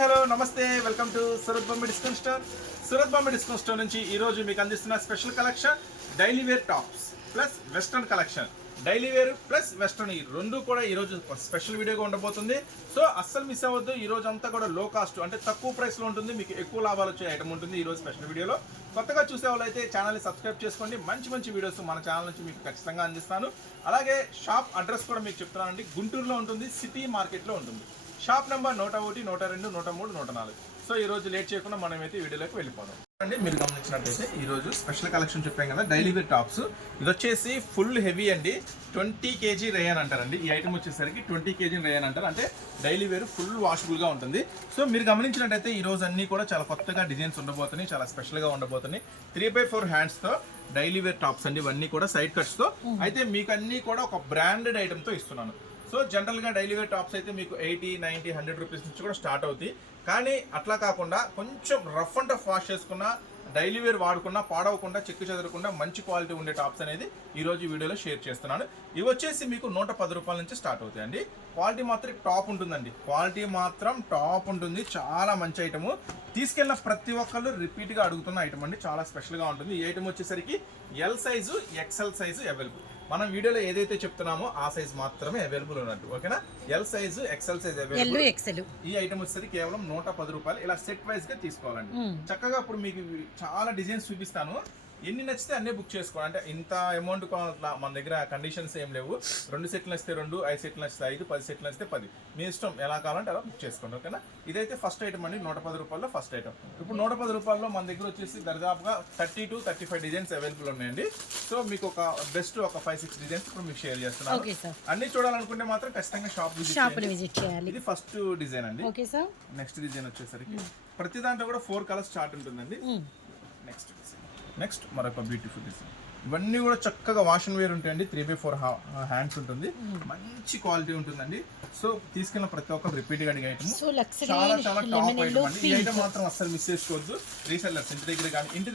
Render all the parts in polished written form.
Hello నమస్తే welcome to Surat Bombay discount store. Surat Bombay discount store నుంచి ఈ రోజు మీకు అందిస్తున్న special collection daily wear tops plus western collection. Daily wear plus western ఈ రెండు కూడా ఈ రోజు స్పెషల్ వీడియోగా ఉండబోతుంది. సో అస్సలు మిస్ అవ్వద్దు. ఈ రోజు అంతా కూడా లో కాస్ట్ అంటే తక్కువ ప్రైస్ లో ఉంటుంది, మీకు ఎక్కువ లాభాలు వచ్చే ఐటమ్ ఉంటుంది ఈ రోజు స్పెషల్ వీడియోలో. కొత్తగా చూసే వాళ్ళైతే ఛానల్ని సబ్స్క్రైబ్ చేసుకోండి. మంచి మంచి వీడియోస్ మన ఛానల్ నుంచి మీకు ఖచ్చితంగా అందిస్తాను. అలాగే షాప్ అడ్రస్ కూడా మీకు చెప్తున్నానండి. గుంటూరులో ఉంటుంది, సిటీ మార్కెట్లో ఉంటుంది. Shop number 101, 102, 103, 104. సో ఈ రోజు లేట్ చేయకుండా మనమైతే వీడియోలోకి వెళ్ళిపోదాం అండి. మీరు గమనించినట్టయితే ఈ రోజు స్పెషల్ కలెక్షన్ చెప్పాం కదా, డైలీ వేర్ టాప్స్. ఇది వచ్చేసి ఫుల్ హెవీ అండి, 20 kg రేయన్ అంటారండి. ఈ ఐటమ్ వచ్చేసరికి 20 kg రేయన్ అంటారు, అంటే డైలీ వేర్ ఫుల్ వాషబుల్ గా ఉంటుంది. సో మీరు గమనించినట్టయితే ఈ రోజు అన్ని కూడా చాలా కొత్తగా డిజైన్స్ ఉండబోతున్నాయి, చాలా స్పెషల్ గా ఉండబోతున్నాయి. 3x4 హ్యాండ్స్ తో డైలీ వేర్ టాప్స్ అండి. ఇవన్నీ కూడా సైడ్ కట్స్ తో. అయితే మీకు అన్ని కూడా ఒక బ్రాండెడ్ ఐటమ్ తో ఇస్తున్నాను. సో జనరల్గా డైలీ వేర్ టాప్స్ అయితే మీకు 80, 90, 100 రూపీస్ నుంచి కూడా స్టార్ట్ అవుతాయి. కానీ అట్లా కాకుండా కొంచెం రఫ్ అండ్ టఫ్ వాష్ చేసుకున్న, డైలీ వేర్ వాడుకున్నా పాడవకుండా, చెక్కు చెదరకుండా మంచి క్వాలిటీ ఉండే టాప్స్ అనేది ఈ రోజు వీడియోలో షేర్ చేస్తున్నాను. ఇవి వచ్చేసి మీకు 110 రూపాయల నుంచి స్టార్ట్ అవుతాయండి. క్వాలిటీ మాత్రం టాప్ ఉంటుందండి, క్వాలిటీ మాత్రం టాప్ ఉంటుంది. చాలా మంచి ఐటమ్, తీసుకెళ్ళిన ప్రతి ఒక్కళ్ళు రిపీట్గా అడుగుతున్న ఐటమ్ అండి. చాలా స్పెషల్గా ఉంటుంది. ఈ ఐటమ్ వచ్చేసరికి L size, XL size available. మనం వీడియోలో ఏదైతే చెప్తున్నామో ఆ సైజ్ మాత్రమే అవైలబుల్ ఉన్నట్టు, ఓకేనా. L size, XL size available. ఈ ఐటమ్ వచ్చేసరికి కేవలం 110 రూపాయలు. ఇలా సెట్ వైజ్ గా తీసుకోవాలండి. చక్కగా ఇప్పుడు మీకు చాలా డిజైన్స్ చూపిస్తాను, ఎన్ని నచ్చితే అన్నీ బుక్ చేసుకోవాలి. అంటే ఇంత అమౌంట్ మన దగ్గర కండిషన్స్ ఏం లేవు. 2 సెట్లు నచ్చితే 2, 5 సెట్లు నచ్చితే 5, 10 సెట్లు నచ్చితే 10. మీ ఇష్టం, ఎలా కావాలంటే అలా బుక్ చేసుకోండి, ఓకేనా. ఇదైతే ఫస్ట్ ఐటమ్ అండి, 110 రూపాయల్లో ఫస్ట్ ఐటమ్. ఇప్పుడు 110 రూపాయల్లో మన దగ్గర వచ్చేసి దాదాపుగా 30 to 35 డిజైన్స్ అవైలబుల్ ఉన్నాయండి. సో మీకు ఒక బెస్ట్ ఒక 5-6 డిజైన్స్ ఇప్పుడు మీకు షేర్ చేస్తున్నాను. అన్ని చూడాలనుకుంటే మాత్రం ఖచ్చితంగా షాప్ విజిట్ చేయాలి. ఇది ఫస్ట్ డిజైన్ అండి. నెక్స్ట్ డిజైన్ వచ్చేసరికి ప్రతి దాంట్లో కూడా 4 కలర్స్ చార్ట్ ఉంటుందండి. నెక్స్ట్ మరొక బ్యూటిఫుల్ డిజైన్. ఇవన్నీ కూడా చక్కగా వాష్ అండ్ వేర్ ఉంటాయండి. 3x4 హ్యాండ్స్ ఉంటుంది, మంచి క్వాలిటీ ఉంటుందండి. సో తీసుకెళ్ళిన ప్రతి ఒక్కరు రిపీట్ గా అడిగే ఐటమ్, చాలా చాలా టాప్ ఐటమ్ అండి. ఈ ఐటమ్ మాత్రం అస్సలు మిస్ చేసుకోవద్దు. రీసెల్లర్స్ ఇంటి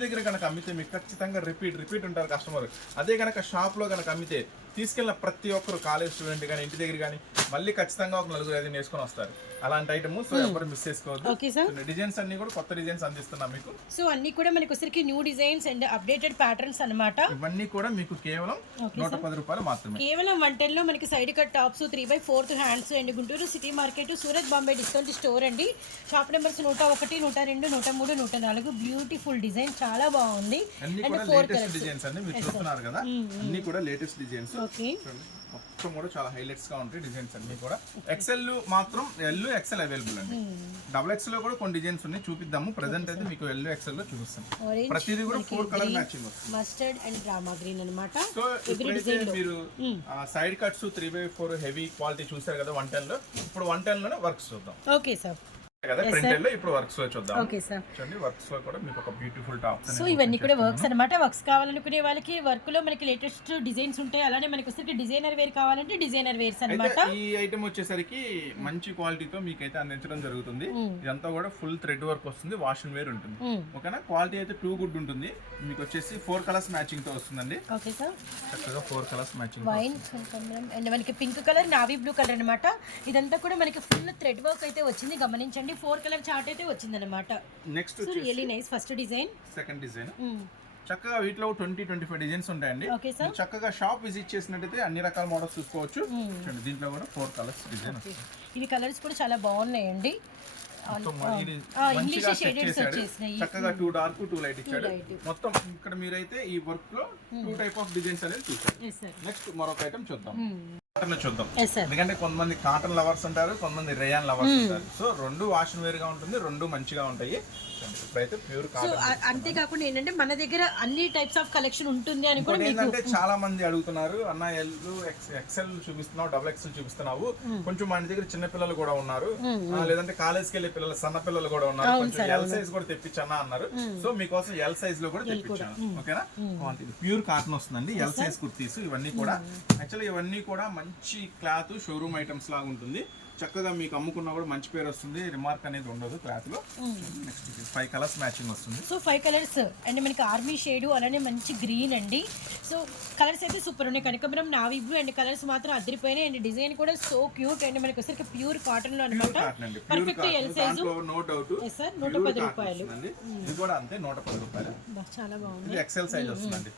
దగ్గర కనుక అమ్మితే మీకు ఖచ్చితంగా రిపీట్ ఉంటారు కస్టమర్. అదే కనుక షాప్ లో కనుక అమ్మితే తీసుకెళ్ళిన ప్రతి ఒక్కరు, కాలేజ్ స్టూడెంట్ కానీ ఇంటి దగ్గర కానీ మళ్ళీ ఖచ్చితంగా ఒక 4-5 వేసుకొని వస్తారు. అలాంటి ఐటమ్. సో ఎవరు మిస్ చేసుకోవద్దు. డిజైన్స్ అన్ని కూడా కొత్త డిజైన్స్ అందిస్తున్నాం మీకు. సో అన్ని కూడా మనకి వచ్చరికి new designs and updated patterns అన్నమాట. ఇవన్నీ కూడా మీకు కేవలం 110 రూపాయలు మాత్రమే. కేవలం 110 లో మనకి side cut tops, 3x4 hands and Guntur city market, Surat Bombay discount store అండి. Shop numbers 101, 102, 103, 104. బ్యూటిఫుల్ డిజైన్, చాలా బాగుంది. అన్ని కూడా లేటెస్ట్ డిజైన్స్ అండి, మీరు చూస్తున్నారు కదా. అన్ని కూడా లేటెస్ట్ డిజైన్స్. మొత్తం కూడా చాలా హైలైట్స్ గా ఉంటాయి డిజైన్స్ అన్ని కూడా. ఎక్సెల్ మాత్రం ఎల్, ఎక్సెల్ అవైలబుల్ అండి. డబుల్ ఎక్స్ లో కూడా కొన్ని డిజైన్స్ ఉన్నాయి, చూపిద్దాము. ప్రెసెంట్ అయితే మీకు ఎల్, ఎక్సెల్ లో చూపిస్తాం. ప్రతిదీ కూడా 4 కలర్ మ్యాచింగ్ వస్తుంది. మస్టర్డ్ అండ్ డ్రామా గ్రీన్ అన్నమాట. సో ఇప్పుడైతే మీరు side cuts 3x4 heavy quality చూసారు కదా 110 లో. ఇప్పుడు 110 లోనే వర్క్స్ చూద్దాం. Okay sir. కదా ప్రింటెడ్ లో ఇప్పుడు వర్క్స్ లో చూద్దాం. Okay sir. చూడండి వర్క్స్ లో కూడా మీకు ఒక బ్యూటిఫుల్ టాప్. సో ఇవన్నీ కూడా వర్క్స్ అన్నమాట. వర్క్స్ కావాలనుకునే వాళ్ళకి వర్క్ లో మనకి లేటెస్ట్ డిజైన్స్ ఉంటాయి. అలానే మనకి వచ్చేసరికి డిజైనర్ వేర్ కావాలంటే డిజైనర్ వేర్స్ అన్నమాట. ఈ ఐటమ్ వచ్చేసరికి మంచి క్వాలిటీతో మీకైతే అందించడం జరుగుతుంది. ఇదంతా కూడా ఫుల్ థ్రెడ్ వర్క్ వస్తుంది, వాష్ అండ్ వేర్ ఉంటుంది, ఓకేనా. క్వాలిటీ అయితే టూ గుడ్ ఉంటుంది. మీకు వచ్చేసి 4 కలర్స్ మ్యాచింగ్ తో వస్తుందండి. Okay sir. చక్కగా 4 కలర్స్ మ్యాచింగ్, వైన్ అండ్ మనకి pink colour, navy blue colour అన్నమాట. ఇదంతా కూడా మనకి ఫుల్ థ్రెడ్ వర్క్ అయితే వచ్చింది, గమనించండి. 4 కలర్ చార్ట్ అయితే వచ్చిందన్నమాట. Next really nice. First design, second design. చక్కగా వీటిలో 20-25 డిజైన్స్ ఉంటాయండి. చక్కగా షాప్ విజిట్ చేసినట్టయితే అన్ని రకాల మోడల్స్ చూసుకోవచ్చు. దీంట్లో కూడా 4 కలర్స్ డిజైన్. ఇవి కలర్స్ కూడా చాలా బాగున్నాయండి. చక్కగా 2 డార్క్ 2 లైట్ ఇచ్చాడు. మొత్తం ఇక్కడ మీరైతే ఈ వర్క్ లో 2 టైప్ ఆఫ్ డిజైన్స్ అనేది చూసారు. నెక్స్ట్ మరొక ఐటమ్ చూద్దాం. చూద్దాం, ఎందుకంటే కొంతమంది కాటన్ లవర్స్ ఉంటారు, కొంతమంది రేయాన్ లవర్స్ ఉంటారు. సో 2 వాష్ అండ్ వేర్ గా ఉంటుంది, 2 మంచిగా ఉంటాయి. ఇప్పుడైతే ప్యూర్ కాటన్. అంతేకాకుండా ఏంటంటే మన దగ్గర అన్ని టైప్స్ ఆఫ్ కలెక్షన్ ఉంటుంది అని కూడా ఏంటంటే చాలా మంది అడుగుతున్నారు, అన్న ఎల్, ఎక్సెల్ చూపిస్తున్నావు, డబుల్ ఎక్సెల్ చూపిస్తున్నావు. కొంచెం మన దగ్గర చిన్న పిల్లలు కూడా ఉన్నారు, లేదంటే కాలేజ్కి వెళ్ళే పిల్లలు, సన్న పిల్లలు కూడా ఉన్నారు. కొంచెం ఎల్ సైజ్ కూడా తెప్పించన్నా అన్నారు. సో మీకోసం ఎల్ సైజ్ లో కూడా తెప్పించాను, ఓకేనా. ప్యూర్ కాటన్ వస్తుందండి, ఎల్ సైజ్ కుర్తీస్. ఇవన్నీ కూడా యాక్చువల్లీ ఇవన్నీ కూడా మంచి క్లాత్, షోరూమ్ ఐటమ్స్ లాగా ఉంటుంది. చక్కగా మీకు అమ్ముకున్నా కూడా మంచి పేరు వస్తుంది, రిమార్క్ అనేది ఉండదు క్లాత్ లో. నెక్స్ట్ 5 కలర్స్ మ్యాచింగ్ వస్తుంది. సో 5 కలర్స్ అండ్ మనకి ఆర్మీ షేడ్ అలానే మంచి గ్రీన్ అండి. సో కలర్స్ అయితే సూపర్ ఉన్నాయి. కనకబరం నావీ బ్లూ అండ్ కలర్స్ మాత్రం అదిరిపోయినాయి అండ్ డిజైన్ కూడా సో క్యూట్ అండ్ మనకి వచ్చరికి ప్యూర్ కాటన్ లో అనమాట. Perfect L size. No doubt. Yes sir 110 రూపాయలు. ఇది కూడా అంతే 110 రూపాయలు. చాలా బాగుంది. ఇది ఎక్సెల్ సైజ్ వస్తుందండి.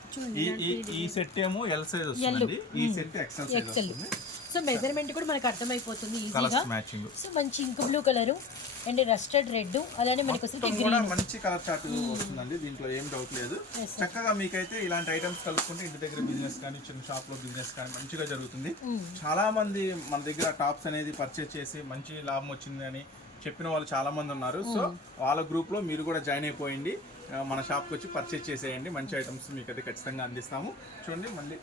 ఈ సెట్ ఏమో ఎల్ సైజ్ వస్తుంది, ఈ సెట్ ఎక్సెల్ సైజ్ వస్తుంది. సో మెజర్మెంట్ కూడా మనకు అర్థమైపోతుంది ఈజీగా. సో మంచి ink blue colour and rusted red అలానే మనకి వచ్చేసి కూడా మంచి కలర్ చార్ట్ వస్తుందండి, దీంట్లో ఏం డౌట్ లేదు. చక్కగా మీకైతే ఇలాంటి ఐటమ్స్ కలుపుకుంటే ఇంటి దగ్గర బిజినెస్ కానీ చిన్న షాప్ లో బిజినెస్ కానీ మంచిగా జరుగుతుంది. చాలా మంది మన దగ్గర టాప్స్ అనేది పర్చేస్ చేసి మంచి లాభం వచ్చింది అని చెప్పిన వాళ్ళు చాలా మంది ఉన్నారు. సో వాళ్ళ గ్రూప్ లో మీరు కూడా జాయిన్ అయిపోయింది, మన షాప్కి వచ్చి పర్చేస్ చేసేయండి. మంచి ఐటమ్స్ మీకు అయితే ఖచ్చితంగా అందిస్తాము. చూడండి మళ్ళీ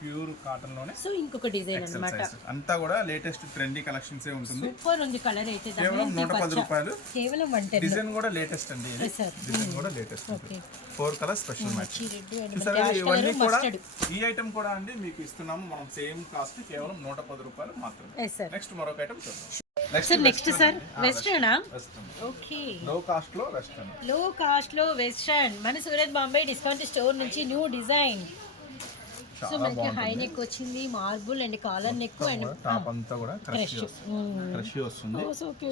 ప్యూర్ కాటన్ లోనే. సో ఇంకొక డిజైన్ అన్నమాట. అంతా కూడా లేటెస్ట్ ట్రెండీ కలెక్షన్స్ ఏ ఉంటుంది. సూపర్ ఉంది కలర్ అయితే. కేవలం 110 రూపాయలు. కేవలం 110. డిజైన్ కూడా లేటెస్ట్ అండి. డిజైన్ కూడా లేటెస్ట్. 4 colours special match. ఇవన్నీ కూడా ఈ ఐటమ్ కూడా అండి మీకు ఇస్తున్నాము మనం సేమ్ కాస్ట్ కేవలం 110 రూపాయలు మాత్రమే. నెక్స్ట్ మరొక ఐటమ్ చూద్దాం. నెక్స్ట్ సార్ వెస్టర్నా? Okay. Low cost low western. Low cost low western మన సూరత్ బాంబే డిస్కౌంట్ స్టోర్ నుంచి న్యూ డిజైన్. సో మనకి హై నెక్ వచ్చింది, marble and collar neck and top అంతా కూడా క్రష్ వస్తుంది.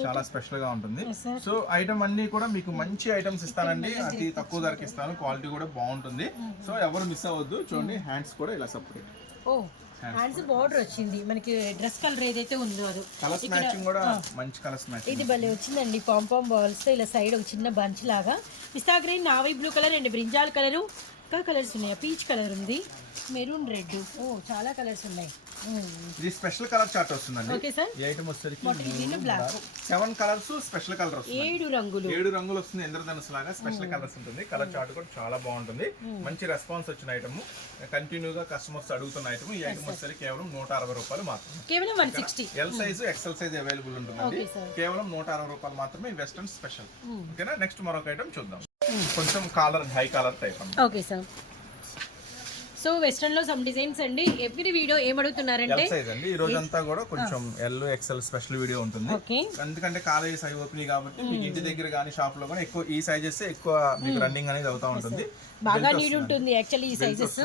చాలా స్పెషల్ గా ఉంటుంది. సో ఐటమ్ అన్ని కూడా మీకు మంచి ఐటమ్స్ ఇస్తానండి, అతి తక్కువ ధరకి ఇస్తాను, క్వాలిటీ కూడా బాగుంటుంది. సో ఎవరు మిస్ అవ్వద్దు. చూడండి హ్యాండ్స్ కూడా ఇలా సపరేట్. ఓ హ్యాండ్స్ బార్డర్ వచ్చింది మనకి. డ్రెస్ కలర్ ఏదైతే ఉందో అది కలర్స్ మ్యాచింగ్ కూడా మంచి కలర్స్ మ్యాచింగ్. ఇది భలే వచ్చిందండి. పాంపాం బాల్స్ తో ఇలా సైడ్ ఒక చిన్న బంచ్ లాగా. Pista green, navy blue colour and brinjal colour. ఇంకా కలర్స్ ఉన్నాయి. పీచ్ కలర్ ఉంది, మెరూన్ రెడ్. ఓ చాలా కలర్స్ ఉన్నాయి. ఇది స్పెషల్ కలర్ చార్ట్ వస్తుందండి. Okay sir. ఈ ఐటమ్ వచ్చేసరికి బ్లాక్ 7 కలర్స్ స్పెషల్ కలర్ వస్తుంది. 7 రంగులు. 7 రంగులు వస్తుంది. ఇంద్రధనుసు లాగా స్పెషల్ కలర్స్ ఉంటుంది. కలర్ చార్ట్ కూడా చాలా బాగుంటుంది. మంచి రెస్పాన్స్ వచ్చిన ఐటమ్, కంటిన్యూగా కస్టమర్స్ అడుగుతున్న ఐటమ్. ఈ ఐటమ్ వచ్చేసరికి కేవలం 160 రూపాయలు మాత్రమే. కేవలం 160. L size XL size available ఉంటుందండి. కేవలం 160 రూపాయలు మాత్రమే. Western special. ఓకేనా. నెక్స్ట్ మరొక ఐటమ్ చూద్దాం. కొంచెం collar high collar type. Okay sir. So western లో సమ్ డిజైన్స్ అండి. ఎవ్రీ వీడియో ఏం అడుగుతున్నారంటే సైజ్ అండి. ఈ రోజు అంతా కూడా కొంచెం ఎల్ ఎక్సెల్ స్పెషల్ వీడియో ఉంటుంది. ఎందుకంటే కాలేజ్ సైజ్ ఓపెనింగ్ కాబట్టి మీకు ఇంటి దగ్గర కానీ షాప్ లో కానీ ఎక్కువ ఈ సైజెస్ ఎక్కువ మీకు రన్నింగ్ అనేది అవుతా ఉంటుంది. బాగా నీడ్ ఉంటుంది యాక్చువల్లీ ఈ సైజెస్.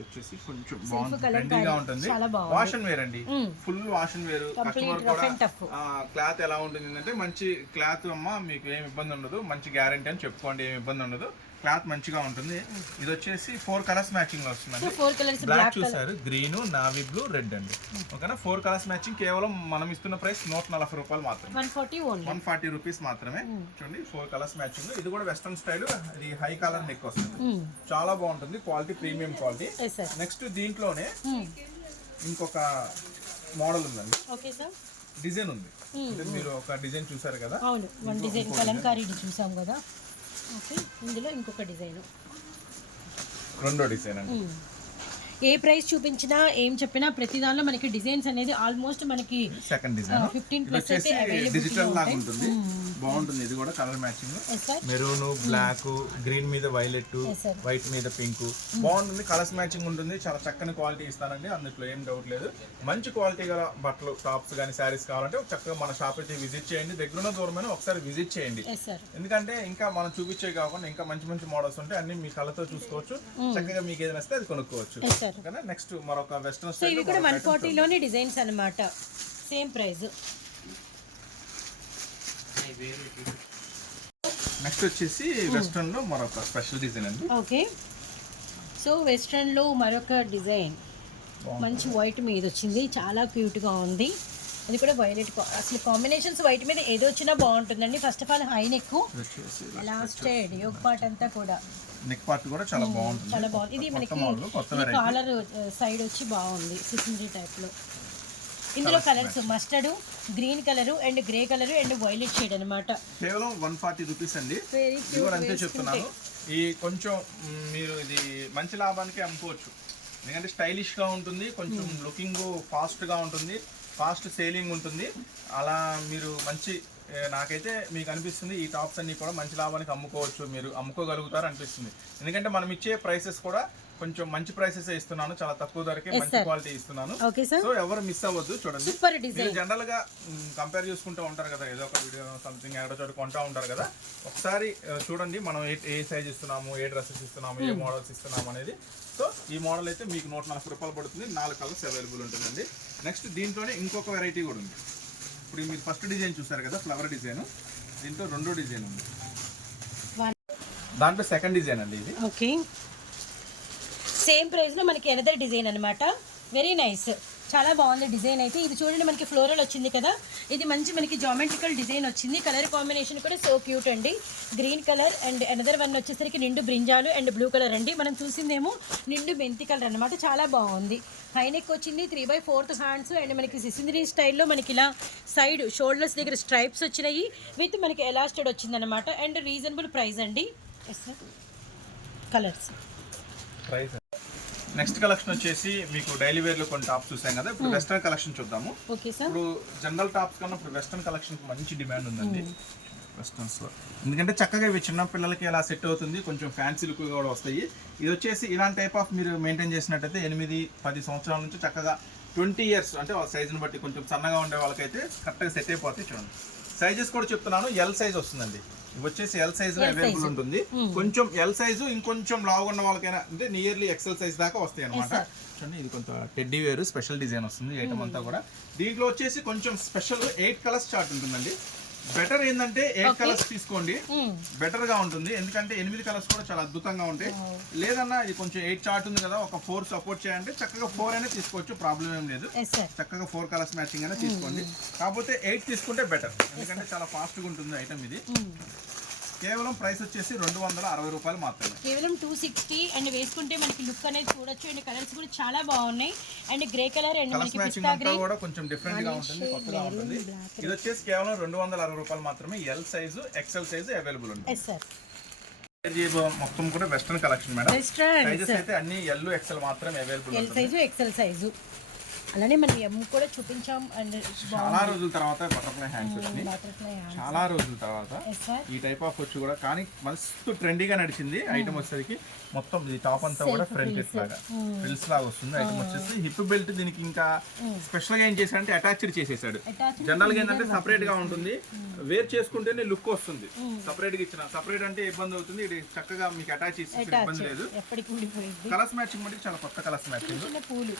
వచ్చేసి కొంచెం బాగుంటుంది, ట్రెండీగా ఉంటుంది. వాష్ అండ్ వేర్ అండి, full wash and wear. Customer కూడా క్లాత్ ఎలా ఉంటుంది అంటే మంచి క్లాత్ అమ్మ, మీకు ఏం ఇబ్బంది ఉండదు, మంచి గ్యారంటీ అని చెప్పుకోండి, ఏం ఇబ్బంది ఉండదు. క్లాత్ మంచిగా ఉంటుంది. ఇది వచ్చేసి 4 కలర్స్ మ్యాచింగ్ లో వస్తుంది. బ్లాక్ చూసారు, గ్రీన్, నావీ బ్లూ, రెడ్ అండి. ఓకేనా. 4 కలర్స్ మ్యాచింగ్. కేవలం మనం ఇస్తున్న ప్రైస్ 140 రూపాయలు మాత్రమే. 140 రూపీస్ మాత్రమే. చూడండి 4 కలర్స్ మ్యాచింగ్. ఇది కూడా వెస్టర్న్ స్టైల్. ఇది హై కలర్ నెక్ వస్తుంది. చాలా బాగుంటుంది, క్వాలిటీ ప్రీమియం క్వాలిటీ. నెక్స్ట్ దీంట్లోనే ఇంకొక మోడల్ ఉందండి. డిజైన్ ఉంది. మీరు ఒక డిజైన్ చూసారు కదా. అవును, వన్ డిజైన్ కలంకారీ చూసాం కదా. ఓకే. ఇందులో ఇంకొక డిజైన్, రెండో డిజైన్ అండి. ఏ ప్రైస్ చూపించినా ఏం చెప్పినా ప్రతి దానిలో మనకి డిజైన్స్ అనేది ఆల్మోస్ట్ మనకి సెకండ్ డిజైన్ 15+ అయితే డిజిటల్ లాగా ఉంటుంది. బాగుంటుంది. ఇది కూడా colour matching. Maroon, black, green మీద వైలెట్, వైట్ మీద పింక్. బాగుంటుంది. కలర్స్ మ్యాచింగ్ ఉంటుంది. చాలా చక్కని క్వాలిటీ ఇస్తానండి, అందులో ఏం డౌట్ లేదు. మంచి క్వాలిటీ గల బట్టలు, టాప్స్ కానీ శారీస్ కావాలంటే చక్కగా మన షాప్ అయితే విజిట్ చేయండి. దగ్గరున్న దూరమైన ఒకసారి విజిట్ చేయండి. ఎందుకంటే ఇంకా మనం చూపించే కాకుండా ఇంకా మంచి మంచి మోడల్స్ ఉంటాయి, అన్ని మీ కళ్ళతో చూసుకోవచ్చు. చక్కగా మీకు ఏదైనా వస్తే అది కొనుక్కోవచ్చు. నెక్స్ట్ మరొక వెస్టర్న్ స్టైల్. ఇవి కూడా 140 లోనే డిజైన్స్ అన్నమాట. Same price. నెక్స్ట్ వచ్చేసి వెస్టర్న్ లో మరొక స్పెషల్ డిజైన్ అండి. ఓకే. సో వెస్టర్న్ లో మరొక డిజైన్ మంచి వైట్ మీద వచ్చింది, చాలా క్యూట్ గా ఉంది. అది కూడా వైలెట్. అసలు కాంబినేషన్స్ వైట్ మీద ఏదో వచ్చినా బాగుంటుందండి. First of all high neck, last yoke part అంతా కూడా నెక్ పార్ట్ కూడా చాలా బాగుంటుంది. చాలా బాగుంది. ఇది మనకి కాలర్ సైడ్ వచ్చి బాగుంది, సిసింద్రీ టైప్ లో. ఇందులో colours mustard, green colour and grey colour and violet shade అన్నమాట. కేవలం 140 రూపీస్ అండి. ఇది కూడా అంతే చెప్తున్నాను. ఈ కొంచెం మీరు ఇది మంచి లాభానికి అమ్ముకోవచ్చు, ఎందుకంటే స్టైలిష్ గా ఉంటుంది, కొంచెం లుకింగ్ ఫాస్ట్ గా ఉంటుంది, ఫాస్ట్ సేలింగ్ ఉంటుంది. అలా మీరు మంచి నాకైతే మీకు అనిపిస్తుంది ఈ టాప్స్ అన్ని కూడా మంచి లాభానికి అమ్ముకోవచ్చు, మీరు అమ్ముకోగలుగుతారు అనిపిస్తుంది. ఎందుకంటే మనం ఇచ్చే ప్రైసెస్ కూడా కొంచెం మంచి ప్రైసెస్ ఇస్తున్నాను, చాలా తక్కువ ధరకే మంచి క్వాలిటీ ఇస్తున్నాను. సో ఎవరు మిస్ అవ్వద్దు. చూడండి, మీరు జనరల్ గా కంపేర్ చేసుకుంటూ ఉంటారు కదా, ఏదో ఒక వీడియో సంథింగ్ ఎక్కడో చోట కొంటూ ఉంటారు కదా, ఒకసారి చూడండి మనం ఏ సైజ్ ఇస్తున్నాము, ఏ డ్రెస్సెస్ ఇస్తున్నాము, ఏ మోడల్స్ ఇస్తున్నాము అనేది. సో ఈ మోడల్ అయితే మీకు 140 రూపాయలు పడుతుంది, 4 కలర్స్ అవైలబుల్ ఉంటుందండి. నెక్స్ట్ దీంట్లోనే ఇంకొక వెరైటీ కూడా ఉంది. ఇప్పుడు మీరు ఫస్ట్ డిజైన్ చూసారు కదా, ఫ్లవర్ డిజైన్, దీంట్లో రెండో డిజైన్ ఉంది, దాంట్లో సెకండ్ డిజైన్ అండి ఇది. ఓకే, సేమ్ ప్రైస్లో మనకి ఎనదర్ డిజైన్ అనమాట. వెరీ నైస్, చాలా బాగుంది డిజైన్ అయితే. ఇది చూడండి మనకి ఫ్లోరల్ వచ్చింది కదా, ఇది మంచి మనకి జామెట్రికల్ డిజైన్ వచ్చింది. కలర్ కాంబినేషన్ కూడా సో క్యూట్ అండి, green colour and another one వచ్చేసరికి నిండు బ్రింజాలు అండ్ బ్లూ కలర్ అండి. మనం చూసిందేమో నిండు మెంతి కలర్ అనమాట, చాలా బాగుంది. హై నెక్ వచ్చింది, 3/4 హ్యాండ్స్ అండ్ మనకి సిసింద్రీ స్టైల్లో మనకి ఇలా సైడ్ షోల్డర్స్ దగ్గర స్ట్రైప్స్ వచ్చినాయి విత్ మనకి ఎలాస్టెడ్ వచ్చింది అనమాట. అండ్ రీజనబుల్ ప్రైస్ అండి. Colours price. నెక్స్ట్ కలెక్షన్ వచ్చేసి మీకు డైలీ వేర్ లో కొన్ని టాప్స్ చూసాం కదా, ఇప్పుడు వెస్టర్న్ కలెక్షన్ చూద్దాము. ఇప్పుడు జనరల్ టాప్స్ కన్నా ఇప్పుడు వెస్టర్న్ కలెక్షన్ మంచి డిమాండ్ ఉందండి వెస్టర్న్స్ లో. ఎందుకంటే చక్కగా ఇవి చిన్న పిల్లలకి ఎలా సెట్ అవుతుంది, కొంచెం ఫ్యాన్సీ లుక్ కూడా వస్తాయి. ఇది వచ్చేసి ఇలాంటి టైప్ ఆఫ్ మీరు మెయింటైన్ చేసినట్టయితే 8-10 సంవత్సరాల నుంచి చక్కగా 20 ఇయర్స్ అంటే వాళ్ళ సైజుని బట్టి కొంచెం సన్నగా ఉండే వాళ్ళకైతే కరెక్ట్గా సెట్ అయిపోతాయి. చూడండి సైజెస్ కూడా చెప్తున్నాను, ఎల్ సైజ్ వస్తుందండి. ఇవి వచ్చేసి ఎల్ సైజ్ లో అవైలబుల్ ఉంటుంది. కొంచెం ఎల్ సైజు ఇంకొంచెం లావుగా ఉన్న వాళ్ళకైనా అంటే నియర్లీ ఎక్సెల్ సైజ్ దాకా వస్తాయి అనమాట. చూడండి ఇది కొంత టెడ్డీ వేర్ స్పెషల్ డిజైన్ వస్తుంది ఐటమ్ అంతా కూడా. దీంట్లో వచ్చేసి కొంచెం స్పెషల్ 8 కలర్స్ చార్ట్ ఉంటుందండి. బెటర్ ఏంటంటే 8 కలర్స్ తీసుకోండి, బెటర్ గా ఉంటుంది. ఎందుకంటే 8 కలర్స్ కూడా చాలా అద్భుతంగా ఉంటాయి. లేదన్నా ఇది కొంచెం 8 చార్ట్ ఉంది కదా, ఒక 4 సపోర్ట్ చేయంటే చక్కగా 4 అయినా తీసుకోవచ్చు, ప్రాబ్లం ఏం లేదు. చక్కగా 4 కలర్స్ మ్యాచింగ్ అయినా తీసుకోండి. కాకపోతే 8 తీసుకుంటే బెటర్, ఎందుకంటే చాలా ఫాస్ట్ గా ఉంటుంది ఐటమ్ ఇది. కేవలం ప్రైస్ వచ్చేసి 260 రూపాయలు మాత్రమే, కేవలం 260. అండ్ వేసుకుంటే మనకి లుక్ అనేది చూడొచ్చు. అండ్ కలర్స్ కూడా చాలా బాగున్నాయి. అండ్ గ్రే కలర్ అండ్ మనకి పిస్తా గ్రీన్ కూడా కొంచెం డిఫరెంట్ గా ఉంటుంది, కొత్తగా ఉంటుంది. ఇది వచ్చేసి కేవలం 260 రూపాయలు మాత్రమే. L size XL size available ఉంది. మొత్తం కూడా వెస్టర్న్ కలెక్షన్ మేడం. సైజెస్ అయితే అన్ని ఎల్ ఎక్సెల్ మాత్రమే available. L size XL size అలానే మనం ఎమ్ కూడా చూపించాం. అండ్ చాలా రోజుల తర్వాత బటర్ఫ్లై హ్యాండ్స్ వచ్చినాయి, చాలా రోజుల తర్వాత ఈ టైప్ ఆఫ్ వచ్చి కూడా. కానీ మస్తు ట్రెండీగా నడిచింది ఐటమ్ వచ్చేసరికి. మొత్తం ఈ టాప్ అంతా కూడా ఫ్రంట్ లాగా ఫ్రిల్స్ లాగా వస్తుంది ఐటమ్ వచ్చేసి. హిప్ బెల్ట్ దీనికి ఇంకా స్పెషల్ గా ఏం చేశాడంటే అటాచ్డ్ చేసేసాడు. జనరల్ గా ఏంటంటే సపరేట్ గా ఉంటుంది, వేర్ చేసుకుంటేనే లుక్ వస్తుంది. సపరేట్ గా ఇచ్చిన సపరేట్ అంటే ఇబ్బంది అవుతుంది, ఇది చక్కగా మీకు అటాచ్ చేసి ఇబ్బంది లేదు. కలర్స్ మ్యాచింగ్ అంటే చాలా కొత్త కలర్స్ మ్యాచింగ్. పూలు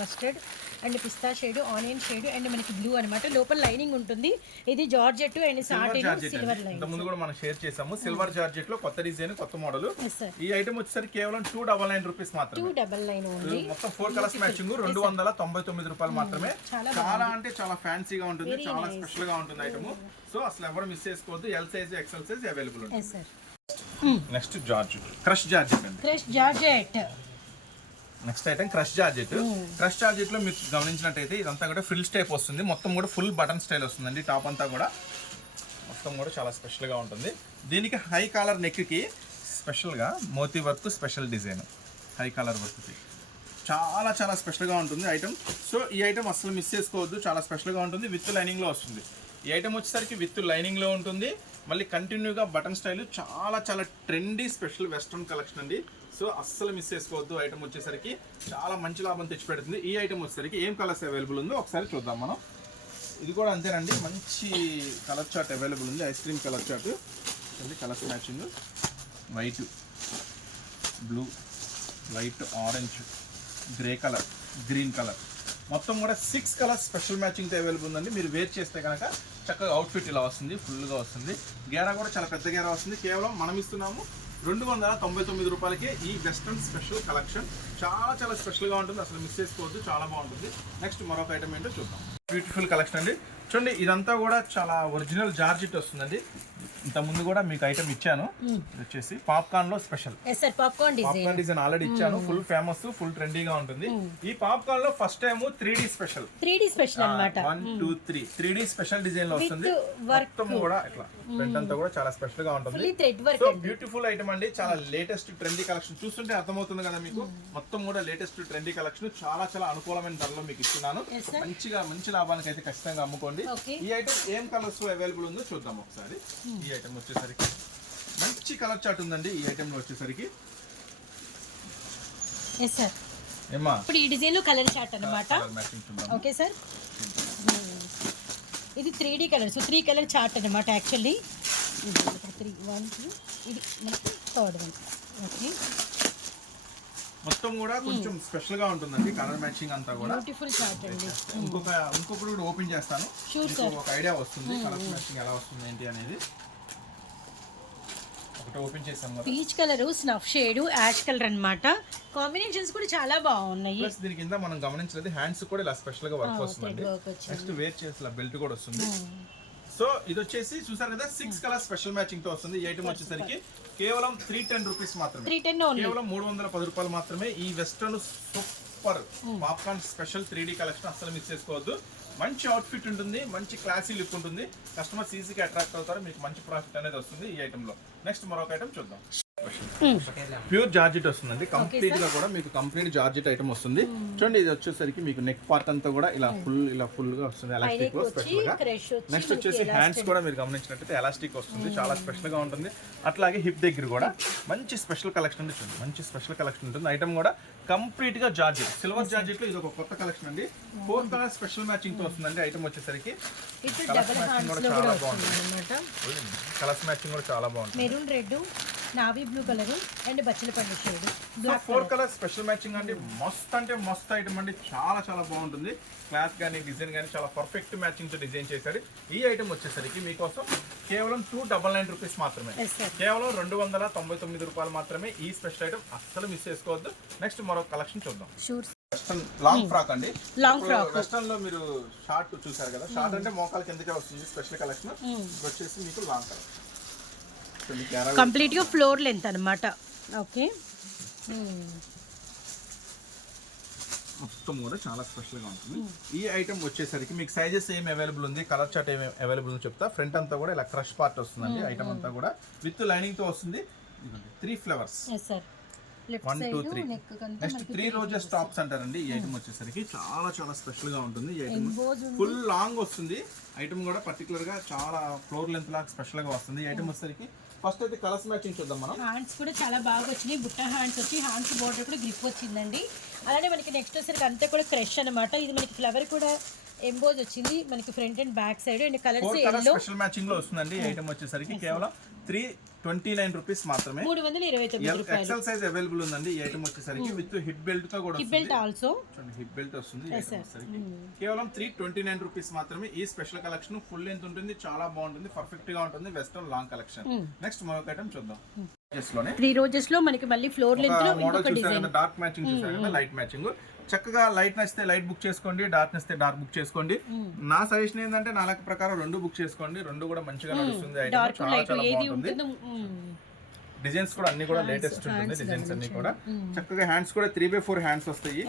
mustard and pista shade, onion shade and మనకి బ్లూ అన్నమాట. లోపల లైనింగ్ ఉంటుంది. ఇది జార్జెట్ అండ్ సిల్వర్ లైన్. ముందు కూడా మనం షేర్ చేసాము. సిల్వర్ జార్జెట్ లో కొత్త డిజైన్, కొత్త మోడల్. ఈ ఐటమ్ వచ్చేసరికి కేవలం 299 రూపీస్ మాత్రమే. 299 మొత్తం 4 కలర్స్ మ్యాచింగ్ 299 రూపాయలు మాత్రమే. చాలా అంటే చాలా ఫ్యాన్సీగా ఉంటుంది, చాలా స్పెషల్ గా ఉంటుంది ఐటమ్. సో అసలు ఎవరు మిస్ చేసుకోవద్దు. L size XL size available ఉంటుంది. నెక్స్ట్ జార్జెట్, క్రష్ జార్జెట్ అండి. Crush georgette next item crush georgette. Crush georgette లో మీరు గమనించినట్టయితే ఇదంతా కూడా ఫ్రిల్స్ టైప్ వస్తుంది. మొత్తం కూడా ఫుల్ బటన్ స్టైల్ వస్తుందండి. టాప్ అంతా కూడా మొత్తం కూడా చాలా స్పెషల్ గా ఉంటుంది. దీనికి హై కాలర్ నెక్ కి స్పెషల్ గా మోతీ work special design, high collar work కి చాలా చాలా స్పెషల్ గా ఉంటుంది ఐటమ్. సో ఈ ఐటమ్ అసలు మిస్ చేసుకోవద్దు, చాలా స్పెషల్ గా ఉంటుంది. విత్ లైనింగ్ లో వస్తుంది. ఈ ఐటమ్ వచ్చేసరికి విత్ లైనింగ్ లో ఉంటుంది. మళ్ళీ కంటిన్యూగా బటన్ స్టైల్, చాలా చాలా ట్రెండీ స్పెషల్ వెస్ట్రన్ కలెక్షన్ అండి. సో అస్సలు మిస్ చేసుకోవద్దు. ఐటమ్ వచ్చేసరికి చాలా మంచి లాభం తెచ్చిపెడుతుంది. ఈ ఐటమ్ వచ్చేసరికి ఏం కలర్స్ అవైలబుల్ ఉందో ఒకసారి చూద్దాం మనం. ఇది కూడా అంతేనండి, మంచి కలర్ చార్ట్ అవైలబుల్ ఉంది. Ice cream colour chart, colours matching white, blue, white, orange, grey colour, green colour, మొత్తం కూడా 6 కలర్స్ స్పెషల్ మ్యాచింగ్తో అవైలబుల్ ఉందండి. మీరు వేర్ చేస్తే కనుక చక్కగా అవుట్ఫిట్ ఇలా వస్తుంది, ఫుల్గా వస్తుంది. గేరా కూడా చాలా పెద్ద గేరా వస్తుంది. కేవలం మనం ఇస్తున్నాము 299 రూపాయలకే ఈ వెస్ట్రన్ స్పెషల్ కలెక్షన్. చాలా చాలా స్పెషల్గా ఉంటుంది, అసలు మిస్ చేసుకోవద్దు, చాలా బాగుంటుంది. నెక్స్ట్ మరొక ఐటమ్ ఏంటో చూద్దాం. బ్యూటిఫుల్ కలెక్షన్ అండి. చూడండి ఇదంతా కూడా చాలా ఒరిజినల్ జార్జెట్ వస్తుందండి. ఇంత ముందు కూడా మీకు ఐటమ్ ఇచ్చాను, వచ్చేసి పాప్కార్న్ లో స్పెషల్. పాప్కార్న్ డిజైన్ ఆల్రెడీ ఇచ్చాను. ఫుల్ ఫేమస్, ఫుల్ ట్రెండీగా ఉంటుంది. ఈ పాప్కార్న్ లో ఫస్ట్ టైం 3D స్పెషల్ అన్నమాట. 1 2 3 3D స్పెషల్ డిజైన్ లో వస్తుంది. మొత్తం కూడా ఇట్లా ఫ్రంట్ అంతా కూడా చాలా స్పెషల్ గా ఉంటుంది. సో బ్యూటిఫుల్ ఐటమ్ అండి, చాలా లేటెస్ట్ ట్రెండీ కలెక్షన్. చూస్తుంటే అర్థమవుతుంది కదా మీకు, మొత్తం కూడా లేటెస్ట్ ట్రెండీ కలెక్షన్. చాలా చాలా అనుకూలమైన ధరలో మీకు ఇస్తున్నాను. మంచిగా మంచి లాభానికి అయితే ఖచ్చితంగా అమ్ముకోండి. వస్తుందండి. Okay. ఈ ఐటమ్ ఏం కలర్స్ అవైలబుల్ ఉందో చూద్దాం ఒకసారి. ఈ ఐటమ్ వచ్చేసరికి మంచి కలర్ చార్ట్ ఉందండి. ఈ ఐటమ్ లో వచ్చేసరికి ఎస్ సార్. ఏమా ఇప్పుడు ఈ డిజైన్ లో కలర్ చార్ట్ అన్నమాట. మ్యాచింగ్ చూద్దాం. Okay sir. ఇది 3D colour, so 3 colour chart అన్నమాట యాక్చువల్లీ. ఇది 3 1 2 ఇది మనకి థర్డ్ వన్. ఓకే, మొత్తం కూడా కొంచెం స్పెషల్ గా ఉంటుందండి కలర్ మ్యాచింగ్ అంతా కూడా. బ్యూటిఫుల్ చార్ట్ అండి. ఇంకొకటి కూడా ఓపెన్ చేస్తాను. Sure, మీకు ఒక ఐడియా వస్తుంది కలర్ మ్యాచింగ్ ఎలా వస్తుంది ఏంటి అనేది. ఒకటి ఓపెన్ చేసాం కదా. Peach colour, snuff shade, ash colour అన్నమాట. కాంబినేషన్స్ కూడా చాలా బాగున్నాయి. ప్లస్ దీని కింద మనం గమనించలేదు హ్యాండ్స్ కూడా ఇలా స్పెషల్ గా వర్క్ వస్తుందండి. నెక్స్ట్ వేర్ చేసి బెల్ట్ కూడా వస్తుంది. సో ఇది వచ్చేసి చూసారు కదా 6 కలర్ స్పెషల్ మ్యాచింగ్ తో వస్తుంది. ఈ ఐటమ్ వచ్చేసరికి కేవలం 310 రూపీస్ మాత్రమే. 310 ఓన్లీ. కేవలం 310 రూపాయలు మాత్రమే. ఈ western super popcorn special 3D collection అస్సలు మిస్ చేసుకోవద్దు. మంచి అవుట్ఫిట్ ఉంటుంది, మంచి క్లాసీ లుక్ ఉంటుంది. కస్టమర్స్ ఈజీగా అట్రాక్ట్ అవుతారు, మీకు మంచి ప్రాఫిట్ అనేది వస్తుంది ఈ ఐటమ్ లో. నెక్స్ట్ మరొక ఐటమ్ చూద్దాం. ప్యూర్ జార్జెట్ వస్తుందండి. కంప్లీట్ గా కూడా మీకు కంప్లీట్ జార్జెట్ ఐటమ్ వస్తుంది. చూడండి ఇది వచ్చేసరికి మీకు నెక్ పార్ట్ అంతా కూడా ఇలా ఫుల్ గా వస్తుంది ఎలాస్టిక్ లో స్పెషల్ గా. నెక్స్ట్ వచ్చేసి హ్యాండ్స్ కూడా మీరు గమనించినట్లయితే ఎలాస్టిక్ వస్తుంది, చాలా స్పెషల్ గా ఉంటుంది. అట్లాగే హిప్ దగ్గర కూడా మంచి స్పెషల్ కలెక్షన్ ఉంది. చూడండి మంచి స్పెషల్ కలెక్షన్ ఉంటుంది. ఐటమ్ కూడా కంప్లీట్ గా జార్జెట్, సిల్వర్ జార్జెట్ లో ఇది ఒక కొత్త కలెక్షన్ అండి. 4 కలర్ స్పెషల్ మ్యాచింగ్ తో వస్తుందండి ఐటమ్ వచ్చేసరికి. కలర్స్ మ్యాచింగ్ కూడా చాలా బాగుంటుంది. కలర్స్ మ్యాచింగ్ కూడా చాలా బాగుంటుంది. Maroon red, navy blue colour and బచ్చలపండు shade. So 4 colour special matching అండి. మస్త్ అంటే మస్త్ ఐటమ్ అండి. చాలా చాలా బాగుంటుంది. క్లాత్ కానీ డిజైన్ కానీ చాలా పర్ఫెక్ట్ మ్యాచింగ్ తో డిజైన్ చేశారు. ఈ ఐటమ్ వచ్చేసరికి మీకోసం కేవలం 299 రూపీస్ మాత్రమే. కేవలం 299 రూపాయలు మాత్రమే. ఈ స్పెషల్ ఐటమ్ అస్సలు మిస్ చేసుకోవద్దు. నెక్స్ట్ మరో కలెక్షన్ చూద్దాం. వెస్టర్న్ లాంగ్ ఫ్రాక్ అండి. లాంగ్ ఫ్రాక్ వెస్టర్న్ లో మీరు షార్ట్ చూసారు కదా. షార్ట్ అంటే మోకాల కిందకే వస్తుంది స్పెషల్ కలెక్షన్. వచ్చేసి మీకు లాంగ్ కలెక్షన్ కంప్లీట్ గా ఫ్లోర్ లెంత్ అన్నమాట. ఓకే, మొత్తం కూడా చాలా స్పెషల్ గా ఉంటుంది. ఈ ఐటమ్ వచ్చేసరికి మీకు సైజెస్ ఏమి అవైలబుల్ ఉంది, కలర్ చార్ట్ ఏమి అవైలబుల్ ఉంది చెప్తా. ఫ్రంట్ అంతా కూడా ఇలా క్రష్ పార్ట్ వస్తుందండి. ఐటమ్ అంతా కూడా విత్ లైనింగ్ తో వస్తుంది. 3 ఫ్లవర్స్, 1 2 3. నెక్స్ట్ 3 రోజెస్ టాప్స్ అంటారండి. ఈ ఐటమ్ వచ్చేసరికి చాలా చాలా స్పెషల్ గా ఉంటుంది. ఈ ఐటమ్ ఫుల్ లాంగ్ వస్తుంది. ఐటమ్ కూడా పర్టికులర్ గా చాలా ఫ్లోర్ లెంత్ లాగా స్పెషల్ గా వస్తుంది. ఈ ఐటమ్ వచ్చేసరికి ఫస్ట్ అయితే కలర్స్ మ్యాచింగ్ చూద్దాం మనం. హ్యాండ్స్ కూడా చాలా బాగా వచ్చినాయి. బుట్ట హ్యాండ్స్ వచ్చి హ్యాండ్స్ బోర్డర్ కూడా గ్రిప్ వచ్చిందండి. అలానే మనకి నెక్స్ట్ వచ్చేసరికి అంతా కూడా క్రష్ అన్నమాట. ఇది మనకి ఫ్లవర్ కూడా ఎంబోజ్ వచ్చింది మనకి front and back side. And colours yellow special matching లో వస్తుందండి. ఈ ఐటమ్ వచ్చేసరికి కేవలం 329 రూపీస్ మాత్రమే. 329 రూపాయలు. ఎక్సెల్ సైజ్ అవైలబుల్ ఉందండి. ఈ ఐటమ్ వచ్చేసరికి విత్ హిప్ బెల్ట్ తో కూడా హిప్ బెల్ట్ ఆల్సో. చూడండి హిప్ బెల్ట్ వస్తుంది. ఈ ఐటమ్ వచ్చేసరికి కేవలం 329 రూపీస్ మాత్రమే. ఈ స్పెషల్ కలెక్షన్ ఫుల్ లెంత్ ఉంటుంది, చాలా బాగుంటుంది, పర్ఫెక్ట్ గా ఉంటుంది. Western long collection. నెక్స్ట్ మరొక ఐటమ్ చూద్దాం. 3 రోజెస్ లో మనకి మళ్ళీ ఫ్లోర్ లెంత్ లో ఇంకొక డిజైన్. డార్క్ మ్యాచింగ్ చూసారు కదా, లైట్ మ్యాచింగ్. చక్కగా లైట్ నచ్చితే లైట్ బుక్ చేసుకోండి, డార్క్ నచ్చితే డార్క్ బుక్ చేసుకోండి. నా సజెషన్ ఏంటంటే నా లెక్క ప్రకారం 2 బుక్ చేసుకోండి. 2 కూడా మంచిగా నడుస్తుంది. ఐటమ్ చాలా చాలా బాగుంటుంది. డిజైన్స్ కూడా అన్ని కూడా లేటెస్ట్ ఉంటుంది. డిజైన్స్ అన్ని కూడా చక్కగా హ్యాండ్స్ కూడా 3/4 హ్యాండ్స్ వస్తాయి.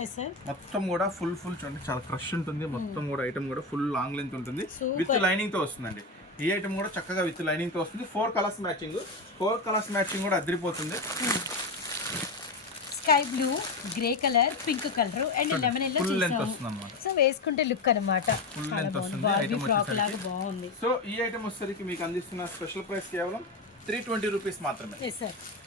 మొత్తం కూడా ఫుల్ చూడండి చాలా క్రష్ ఉంటుంది. మొత్తం కూడా ఐటమ్ కూడా ఫుల్ లాంగ్ లెంత్ ఉంటుంది. విత్ లైనింగ్ తో వస్తుందండి. ఈ ఐటమ్ కూడా చక్కగా విత్ లైనింగ్ తో వస్తుంది. 4 కలర్స్ మ్యాచింగ్. 4 కలర్స్ మ్యాచింగ్ కూడా అదిరిపోతుంది. Sky blue, grey colour, pink colour and lemon yellow full length వస్తుంది అన్నమాట. సో వేసుకుంటే లుక్ అన్నమాట. ఫుల్ లెంత్ వస్తుంది. ఐటమ్ వచ్చేసరికి సో ఈ ఐటమ్ వచ్చేసరికి మీకు అందిస్తున్న స్పెషల్ ప్రైస్ కేవలం 320 రూపీస్ మాత్రమే.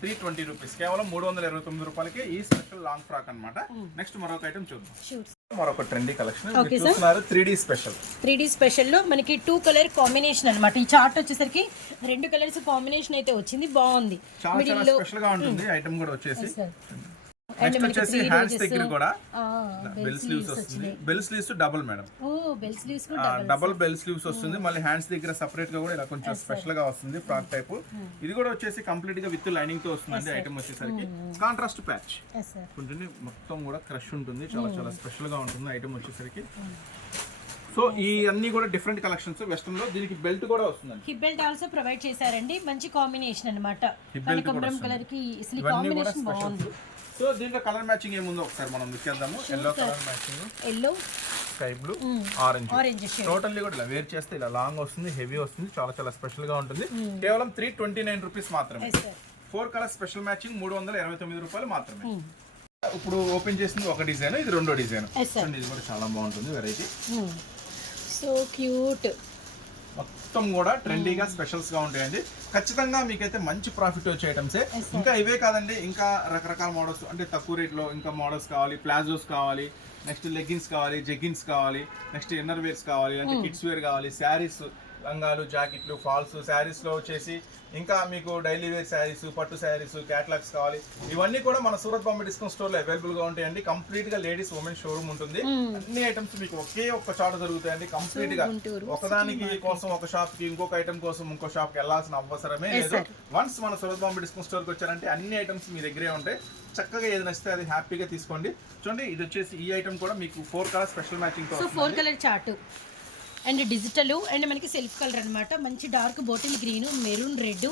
320 రూపీస్, కేవలం 329 రూపాయలకి ఈ స్పెషల్ లాంగ్ ఫ్రాక్ అన్నమాట. నెక్స్ట్ మరొక ఐటమ్ చూద్దాం. మరొక ట్రెండీ కలెక్షన్ చూస్తున్నారు. 3D special. 3D స్పెషల్ లో మనకి 2 కలర్ కాంబినేషన్ అన్నమాట. ఈ చార్ట్ వచ్చేసరికి 2 కలర్స్ కాంబినేషన్ అయితే వచ్చింది, బాగుంది. చాలా చాలా స్పెషల్ గా ఉంటుంది. ఐటమ్ కూడా వచ్చేసి నెక్స్ట్ వచ్చేసి హ్యాండ్స్ దగ్గర కూడా బెల్ స్లీవ్స్ వస్తుంది. Bell sleeves double madam. Double bell sleeves వస్తుంది. మళ్ళీ హ్యాండ్స్ దగ్గర సెపరేట్ గా కూడా ఇలా కొంచెం స్పెషల్ గా వస్తుంది ఫ్రాక్ టైప్. ఇది కూడా వచ్చేసి కంప్లీట్ గా విత్ లైనింగ్ తో వస్తుంది. ఐటమ్ వచ్చేసరికి కాంట్రాస్ట్ ప్యాచ్ ఉంటుంది. మొత్తం కూడా క్రష్ ఉంటుంది. చాలా చాలా స్పెషల్ గా ఉంటుంది ఐటమ్ వచ్చేసరికి. సో ఈ అన్ని కూడా డిఫరెంట్ కలెక్షన్స్ వెస్టర్న్ లో. దీనికి బెల్ట్ కూడా వస్తుంది. హిప్ బెల్ట్ ఆల్సో ప్రొవైడ్ చేశారండి. మంచి కాంబినేషన్ అన్నమాట. కనకాంబరం కలర్ కి అసలు కాంబినేషన్ బాగుంది. సో దీంట్లో కలర్ మ్యాచింగ్ ఏముందో ఒకసారి మనం చూద్దాము. Yellow colour matching, yellow, sky blue, orange. Totally కూడా ఇలా వేర్ చేస్తే ఇలా లాంగ్ వస్తుంది, హెవీ వస్తుంది, చాలా చాలా స్పెషల్ గా ఉంటుంది. కేవలం 329 రూపీస్ మాత్రమే. 4 కలర్ స్పెషల్ మ్యాచింగ్ 329 రూపాయలు మాత్రమే. ఇప్పుడు ఓపెన్ చేసింది ఒక డిజైన్, ఇది రెండో డిజైన్. ఇది కూడా చాలా బాగుంటుంది వెరైటీ. So so cute. మొత్తం కూడా ట్రెండీగా స్పెషల్స్ గా ఉంటాయండి. ఖచ్చితంగా మీకైతే మంచి ప్రాఫిట్ వచ్చే ఐటమ్సే. ఇంకా ఇవే కాదండి, ఇంకా రకరకాల మోడల్స్ అంటే తక్కువ రేట్లో ఇంకా మోడల్స్ కావాలి, ప్లాజోస్ కావాలి, నెక్స్ట్ లెగ్గిన్స్ కావాలి, జెగ్గిన్స్ కావాలి, నెక్స్ట్ ఇన్నర్ వేర్స్ కావాలి, అంటే కిడ్స్ వేర్ కావాలి, శారీస్, లంగాలు, జాకెట్లు, ఫాల్స్, శారీస్లో వచ్చేసి ఇంకా మీకు డైలీ వేర్ శారీస్, పట్టు శారీస్, క్యాటలాగ్స్ కావాలి. ఇవన్నీ కూడా మన సూరత్ బాంబే డిస్కౌంట్ స్టోర్లో అవైలబుల్గా ఉంటాయండి. కంప్లీట్గా లేడీస్ ఉమెన్ షోరూమ్ ఉంటుంది. అన్ని ఐటమ్స్ మీకు ఒకే ఒక్క చోట దొరుకుతాయండి. కంప్లీట్గా ఒకదానికి కోసం ఒక షాప్కి, ఇంకొక ఐటమ్ కోసం ఇంకో షాప్కి వెళ్ళాల్సిన అవసరమే లేదు. వన్స్ మన సూరత్ బాంబే డిస్కౌంట్ స్టోర్కి వచ్చారంటే అన్ని ఐటమ్స్ మీ దగ్గరే ఉంటాయి. చక్కగా ఏది నచ్చితే అది హ్యాపీగా తీసుకోండి. చూడండి, ఇది వచ్చేసి ఈ ఐటమ్ కూడా మీకు 4 కలర్ స్పెషల్ మ్యాచింగ్ తో 4 colour chart and digital and మనకి సెల్ఫ్ కలర్ అనమాట. మంచి dark bottle green, maroon red,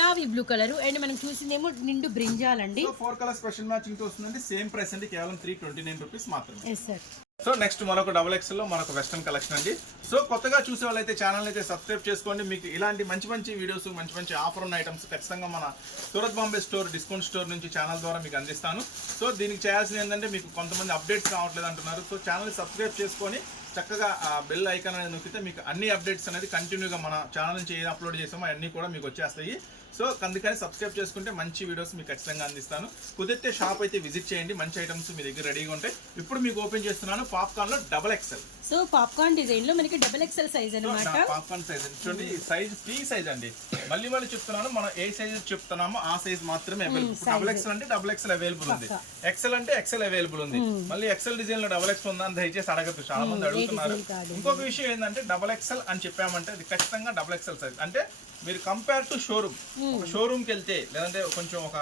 navy blue colour and మనం చూసిందేమో నిండు బ్రింజాలండి. 4 కలర్ స్పెషల్ మ్యాచింగ్ తో వస్తుందండి. సేమ్ ప్రైస్ అండి, కేవలం 329 రూపీస్ మాత్రమే. Yes sir. సో నెక్స్ట్ మరొక XXL లో మనకు వెస్టర్న్ కలెక్షన్ అండి. సో కొత్తగా చూసే వాళ్ళైతే ఛానల్ అయితే సబ్స్క్రైబ్ చేసుకోండి. మీకు ఇలాంటి మంచి మంచి వీడియోస్, మంచి మంచి ఆఫర్ ఉన్న ఐటమ్స్ ఖచ్చితంగా మన Surat Bombay store discount store నుంచి ఛానల్ ద్వారా మీకు అందిస్తాను. సో దీనికి చేయాల్సింది ఏంటంటే, మీకు కొంతమంది అప్డేట్స్ కావట్లేదు అంటున్నారు. సో ఛానల్ సబ్స్క్రైబ్ చేసుకొని చక్కగా ఆ బెల్ ఐకాన్ అనేది నొక్కితే మీకు అన్ని అప్డేట్స్ అనేది కంటిన్యూగా మన ఛానల్ నుంచి ఏది అప్లోడ్ చేసామో అన్నీ కూడా మీకు వచ్చేస్తాయి. సో అందుకని సబ్స్క్రైబ్ చేసుకుంటే మంచి వీడియోస్ మీకు ఖచ్చితంగా అందిస్తాను. కుదిరితే షాప్ అయితే విజిట్ చేయండి. మంచి ఐటమ్స్ మీ దగ్గర రెడీగా ఉంటాయి. ఇప్పుడు మీకు ఓపెన్ చేస్తున్నాను పాప్కార్న్ లో XXL. సో పాప్కార్న్ డిజైన్ లో మనకి XXL సైజ్ అన్నమాట. పాప్కార్న్ సైజ్ చూడండి, సైజ్ ఫ్రీ సైజ్ అండి. మళ్ళీ చెప్తున్నాను, మనం ఏ సైజ్ చెప్తున్నామో ఆ సైజ్ మాత్రమే అవైలబుల్. XXL అంటే XXL అవైలబుల్ ఉంది, XL అంటే XL అవైలబుల్ ఉంది. మళ్ళీ XL డిజైన్ లో XXL ఉందా అని దయచేసి అడగద్దు, చాలా మంది అడుగుతున్నారు. ఇంకొక విషయం ఏంటంటే, XXL అని చెప్పామంటే అది ఖచ్చితంగా XXL సైజ్. అంటే మీరు కంపేర్ టు షోరూమ్, ఒక షోరూమ్కి వెళ్తే లేదంటే కొంచెం ఒక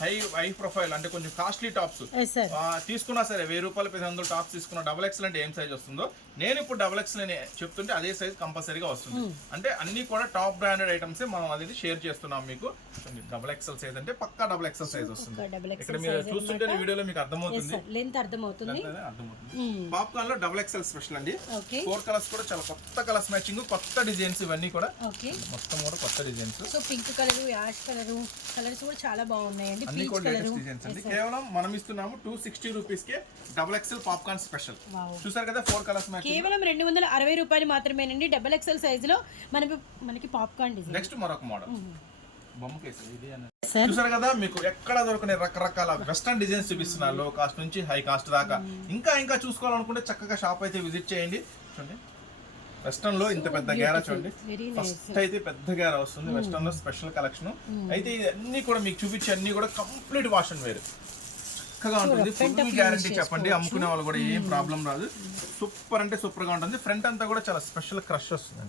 హై ప్రొఫైల్ అంటే కొంచెం కాస్ట్లీ టాప్స్ తీసుకున్నా సరే, 1000 రూపాయలు 500 టాప్స్ తీసుకున్న XXL అంటే ఏం సైజ్ వస్తుందో, నేను ఇప్పుడు XXL అని చెప్తుంటే అదే సైజ్ కంపల్సరీగా వస్తుంది. అంటే అన్ని కూడా టాప్ బ్రాండెడ్ ఐటమ్స్ మనం అనేది షేర్ చేస్తున్నాం మీకు. XXL సైజ్ అంటే పక్కా XXL సైజ్ వస్తుంది. ఇక్కడ మీరు చూస్తుంటే వీడియోలో మీకు అర్థమవుతుంది, లెంత్ అర్థమవుతుంది. పాప్కార్న్ లో XXL స్పెషల్ అండి. 4 కలర్స్ కూడా చాలా కొత్త కలర్స్ మ్యాచింగ్, కొత్త డిజైన్స్ ఇవన్నీ కూడా మొత్తం కూడా కొత్త designs. So pink colour, ash colour colours కూడా చాలా బాగున్నాయండి. అన్ని కూడా లేటెస్ట్ డిజైన్స్ అండి. కేవలం మనం ఇస్తున్నాము 260 రూపీస్ కే XXL పాప్కార్న్ స్పెషల్. చూసారు కదా, 4 కలర్స్ మ్యాచింగ్ కేవలం 260 రూపాయలు మాత్రమేనండి. XXL సైజ్ లో మనకి పాప్కార్న్ డిజైన్. నెక్స్ట్ మరొక మోడల్ చూసారు కదా, మీకు ఎక్కడ దొరకని రకరకాల వెస్టర్న్ డిజైన్స్ చూపిస్తున్నారు. లో కాస్ట్ నుంచి హై కాస్ట్ దాకా. ఇంకా చూసుకోవాలనుకుంటే చక్కగా షాప్ అయితే విజిట్ చేయండి. చూడండి, వెస్టర్న్ లో ఇంత పెద్ద గేరా చూడండి. ఫస్ట్ అయితే పెద్ద గేరా వస్తుంది వెస్టర్న్ లో, స్పెషల్ కలెక్షన్. అయితే అన్ని కూడా మీకు చూపించే అన్ని కూడా కంప్లీట్ వాష్ అండ్ వేర్ చక్కగా ఉంటుంది. ఫుల్ గ్యారంటీ చెప్పండి, అమ్ముకునే వాళ్ళు కూడా ఏం ప్రాబ్లం రాదు. సూపర్ అంటే సూపర్ గా ఉంటుంది. ఫ్రంట్ అంతా కూడా చాలా స్పెషల్ క్రష్ వస్తుంది,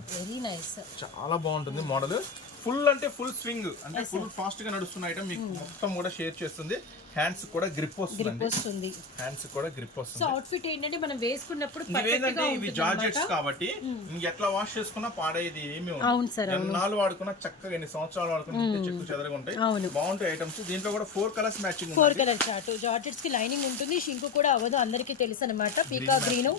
చాలా బాగుంటుంది మోడల్. ఫుల్ అంటే ఫుల్ స్వింగ్, అంటే ఫుల్ ఫాస్ట్ గా నడుస్తున్న ఐటమ్ మీకు మొత్తం కూడా షేర్ చేస్తుంది. హ్యాండ్స్ కూడా గ్రిప్ వస్తుంది, హ్యాండ్స్ కూడా గ్రిప్ వస్తుంది. సో అవుట్ఫిట్ ఏంటంటే మనం వేసుకున్నప్పుడు ఇవేంటంటే ఇవి జార్జెట్స్ కాబట్టి ఎట్లా వాష్ చేసుకున్నా పాడేది ఏమి ఉండదు. ఎన్నాళ్ళు వాడుకున్నా చక్కగా, ఎన్ని సంవత్సరాలు వాడుకున్నా చెక్కు చెదరగా ఉంటాయి, బాగుంటాయి ఐటమ్స్. దీంట్లో కూడా 4 colours matching. 4 colour chart, georgettes కి లైనింగ్ ఉంటుంది, షింకు కూడా అవ్వదు, అందరికీ తెలుసు అనమాట. పీకా గ్రీన్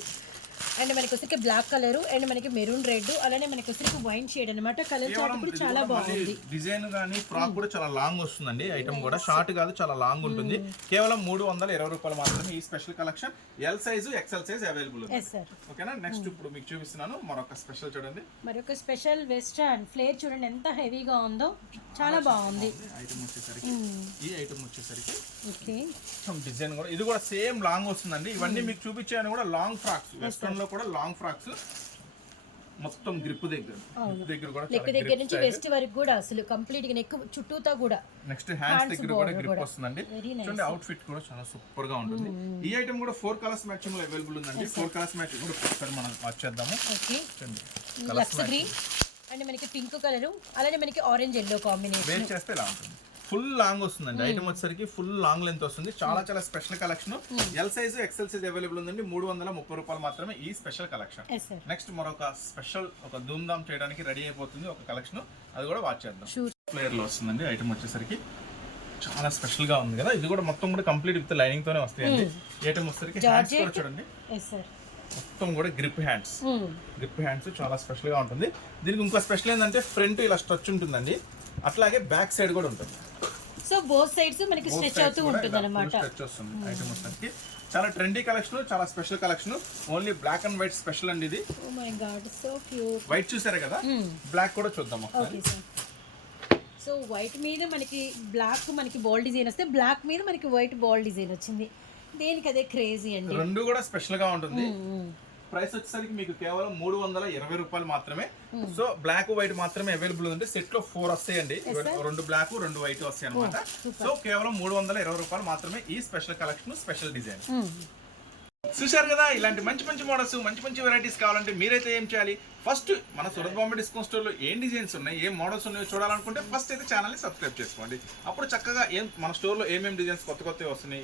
అండ్ మనకి వచ్చరికి బ్లాక్ కలర్ అండ్ మనకి మెరూన్ రెడ్, అలానే మనకి వచ్చరికి వైన్ షేడ్ అనమాట. కలర్ చార్ట్ కూడా చాలా బాగుంది. డిజైన్ గానీ ఫ్రాక్ కూడా చాలా లాంగ్ వస్తుందండి. ఐటమ్ కూడా షార్ట్ కాదు, చాలా లాంగ్ ఉంటుంది. కేవలం 320 రూపాయలు మాత్రమే ఈ special collection. L size XL size available ఉంది. ఓకేనా. నెక్స్ట్ ఇప్పుడు మీకు చూపిస్తున్నాను మరొక స్పెషల్. చూడండి, మరొక స్పెషల్ వెస్టర్న్ ఫ్లేర్ చూడండి ఎంత హెవీగా ఉందో, చాలా బాగుంది. ఐటమ్ వచ్చేసరికి ఈ ఐటమ్ వచ్చేసరికి డిజైన్ కూడా ఇది కూడా సేమ్ లాంగ్ వస్తుందండి. ఇవన్నీ మీకు చూపించాను కూడా లాంగ్ ఫ్రాక్స్, వెస్టర్న్ లో కూడా లాంగ్ ఫ్రాక్స్. మొత్తం గ్రిప్ దగ్గర కూడా నెక్ దగ్గర నుంచి వెస్ట్ వరకు కూడా అసలు కంప్లీట్ గా నెక్ చుట్టూతా కూడా. నెక్స్ట్ హ్యాండ్స్ దగ్గర కూడా గ్రిప్ వస్తుందండి. చూడండి, అవుట్ ఫిట్ కూడా చాలా సూపర్ గా ఉంటుంది. ఈ ఐటమ్ కూడా 4 కలర్స్ మ్యాచింగ్ లో అవైలబుల్ ఉందండి. 4 కలర్స్ మ్యాచింగ్ కూడా ఒకసారి మనం వచ్చేద్దాము. లక్స్ గ్రీన్ అండ్ మనకి పింక్ కలర్, అలానే మనకి ఆరెంజ్ ఎల్లో కాంబినేషన్. వేర్ చేస్తే ఇలా ఉంటుంది. ఫుల్ లాంగ్ వస్తుందండి. ఐటమ్ వచ్చేసరికి ఫుల్ లాంగ్ లెంత్ వస్తుంది. చాలా special collection. L size XL size available ఉందండి. 330 రూపాయలు మాత్రమే ఈ స్పెషల్ కలెక్షన్. నెక్స్ట్ మరొక స్పెషల్, ఒక ధూమ్ధామ్ చేయడానికి రెడీ అయిపోతుంది ఒక కలెక్షన్, అది కూడా వాచ్ చేద్దాం. ఫ్లేర్ లో వస్తుందండి. ఐటమ్ వచ్చేసరికి చాలా స్పెషల్ గా ఉంది కదా. ఇది కూడా మొత్తం కూడా కంప్లీట్ విత్ లైనింగ్ తోనే వస్తాయండి. ఐటమ్ వచ్చేసరికి హ్యాండ్స్ కూడా చూడండి, మొత్తం కూడా గ్రిప్ హ్యాండ్స్ చాలా స్పెషల్ గా ఉంటుంది. దీనికి ఇంకో స్పెషల్ ఏంటంటే ఫ్రంట్ ఇలా స్ట్రెచ్ ఉంటుందండి, అట్లాగే బ్యాక్ సైడ్ కూడా ఉంటుంది. సో బోత్ సైడ్స్ మనకి స్ట్రెచ్ అవుతూ ఉంటుంది అన్నమాట. స్ట్రెచ్ వస్తుంది. ఐటమ్ వచ్చేసరికి చాలా ట్రెండీ కలెక్షన్, చాలా special collection. Only black and white special అండి ఇది. Oh my God so cute. White చూసారు కదా, బ్లాక్ కూడా చూద్దాం ఒకసారి. Okay sir. సో వైట్ మీద మనకి బ్లాక్ మనకి బాల్ డిజైన్ వస్తే బ్లాక్ మీద మనకి వైట్ బాల్ డిజైన్ వచ్చింది. దేనికి అదే క్రేజీ అండి. రెండు కూడా స్పెషల్ గా ఉంటుంది. ప్రైస్ వచ్చేసరికి మీకు కేవలం 320 రూపాయలు మాత్రమే. సో బ్లాక్ వైట్ మాత్రమే అవైలబుల్ ఉంది. సెట్ లో 4 వస్తాయండి, 2 బ్లాక్ 2 వైట్ వస్తాయి అనమాట. సో కేవలం 320 రూపాయలు మాత్రమే ఈ స్పెషల్ కలెక్షన్, స్పెషల్ డిజైన్. చూశారు కదా, ఇలాంటి మంచి మంచి మోడల్స్, మంచి మంచి వెరైటీస్ కావాలంటే మీరైతే ఏం చేయాలి, ఫస్ట్ మన సూరత్ బాంబే డిస్కౌంట్ స్టోర్లో ఏం డిజైన్స్ ఉన్నాయి, ఏం మోడల్స్ ఉన్నాయో చూడాలనుకుంటే ఫస్ట్ అయితే ఛానల్ని సబ్స్క్రైబ్ చేసుకోండి. అప్పుడు చక్కగా మన స్టోర్లో ఏమేమి డిజైన్స్ కొత్తగా వస్తున్నాయి,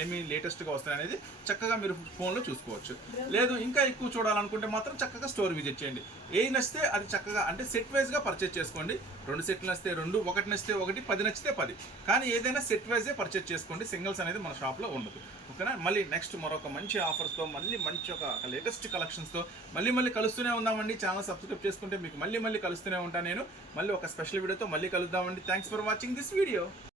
ఏమి లేటెస్ట్గా వస్తున్నాయి అనేది చక్కగా మీరు ఫోన్లో చూసుకోవచ్చు. లేదు ఇంకా ఎక్కువ చూడాలనుకుంటే మాత్రం చక్కగా స్టోర్ విజిట్ చేయండి. ఏది నచ్చితే అది చక్కగా అంటే సెట్ వైజ్గా పర్చేజ్ చేసుకోండి. 2 సెట్లు నచ్చితే 2, 1 నచ్చితే 1, 10 నచ్చితే 10. కానీ ఏదైనా సెట్ వైజే పర్చేజ్ చేసుకోండి, సింగిల్స్ అనేది మన షాప్లో ఉండదు. ఓకేనా. మళ్ళీ నెక్స్ట్ మరొక మంచి ఆఫర్స్తో, మళ్ళీ మంచి ఒక లేటెస్ట్ కలెక్షన్స్తో మళ్ళీ కలుస్తూనే ఉందామండి. ఛానల్ సబ్స్క్రైబ్ చేసుకుంటే మీకు మళ్ళీ కలుస్తూనే ఉంటాను నేను. మళ్ళీ ఒక స్పెషల్ వీడియోతో మళ్ళీ కలుద్దామండి. Thanks for watching this video.